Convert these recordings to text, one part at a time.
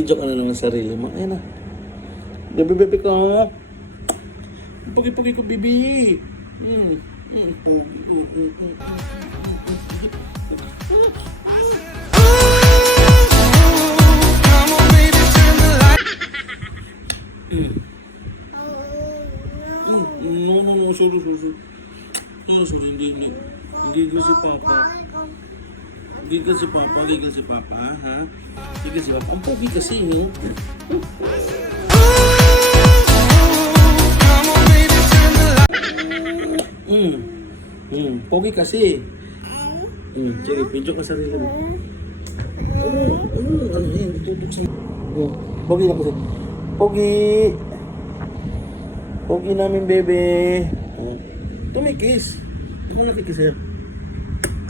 Video ka na naman sarili mo. Ayun na. Bebe ko. Pogi-pogi ko, bibi. Pogi. No, sorry, hindi ko si Papa. Gigil si Papa, ha? Gigil si Papa. Ang pogi kasi, no? Pogi kasi. Sige, pincho ka sarili mo. Ano yan? Tutok sa... Pogi na kasi. Pogi! Pogi namin, bebe. Tumikis. Ito nakikis sa'yo.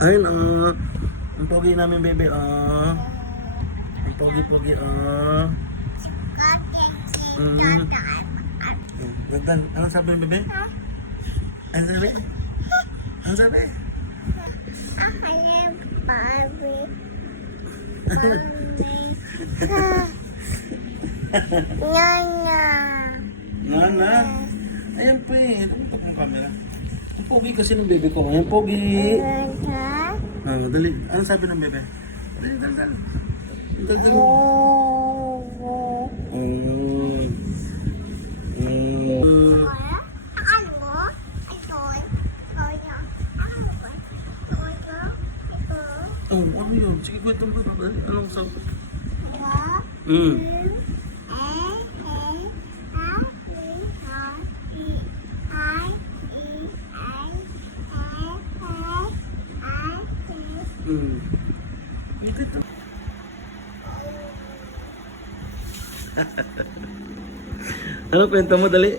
Ayun, ang pogi namin, bebe, Ang pogi, Ganda. Anong sabi ng bebe? Ano sabi? Ano sabi? Nana. Ayan po eh. Tumutok ang camera. Ang pogi kasi ng bebe ko. Ayan, pogi. Dali. Anong sabi ng bebe? Dali. Ano yun? Sige, kwento mo. Anong sabi? Ano kwento mo, dali?